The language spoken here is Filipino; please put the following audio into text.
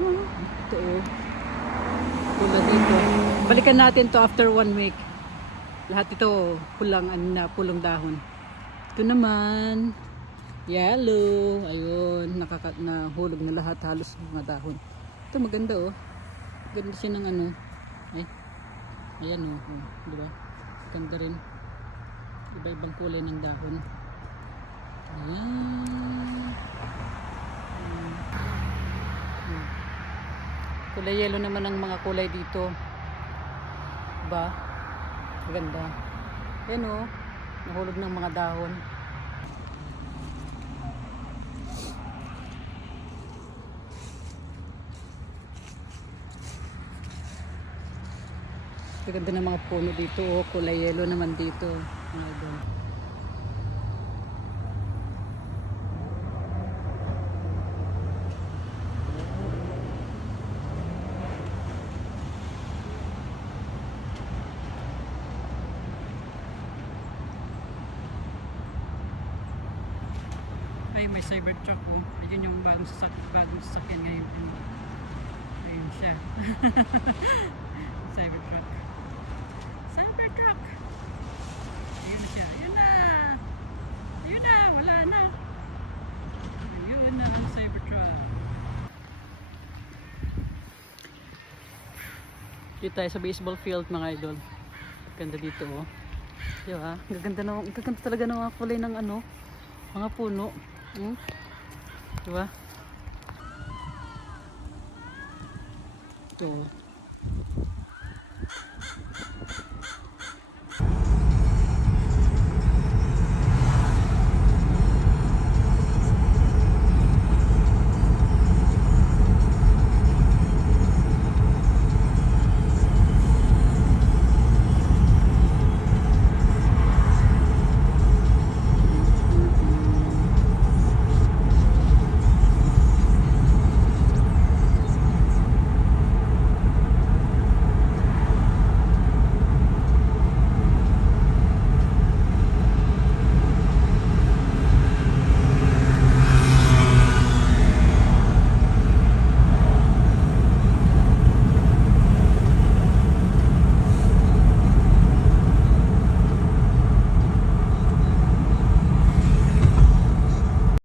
Ito oh. Pula dito. Balikan natin to after 1 week. Lahat ito pulang pulong dahon. Ito naman yellow. Ayun, nahulog na lahat halos mga dahon. Ito maganda oh. Ganda siya ng ano. Ay. Ayan oh, di ba? Ganda rin. Iba-ibang kulay ng dahon. Ayan. Kulay yellow naman ang mga kulay dito. Diba? Maganda. Ayan o. Nahulog ng mga dahon. Maganda ng mga puno dito o. Kulay yellow naman dito. Mga idol. Ay, may Cybertruck oh. Ayun yung bagong sasakyan ngayon. Ayun siya. Cybertruck. Cybertruck. Ayun siya. Ayun na. Ayun na. Wala na. Ayun na ang Cybertruck. Dito tayo sa baseball field mga idol. Ganda dito oh. Diba? Gaganda talaga ng mga kulay ng ano. Mga puno. Diba? Ito.